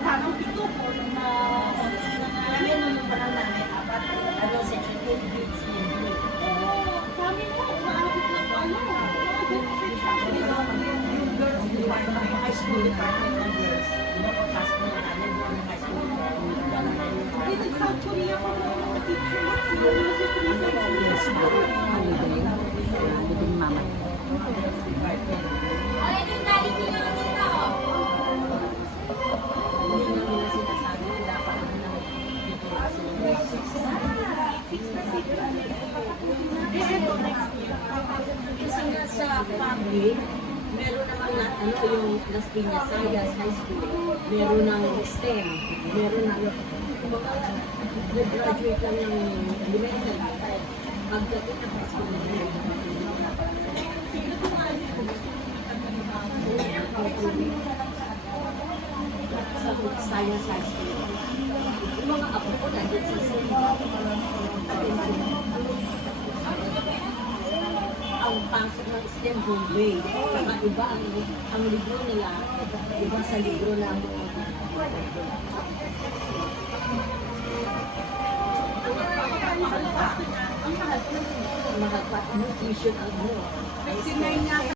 Parang pito po na ngayon naman pa lang namin apat section 8 grades kami po umaabot na po yung girls department high school department ng girls pinapapasok na namin yung high school dito sa South Korea po mga teacher Bibing mama. Ay, yung galing nyo naman dito. hindi na nila sinasabi na dapat kasi nga sa public meron naman na yung Las Piñas High School meron ng STEM meron ng graduate lang ng elementary pagdating ng high school sa Science High School. Yung mga apo ko nandun sa ang pasok ng STEM home way. Saka iba ang libro nila, iba sa libro ng mahal pa, tuition ang mo.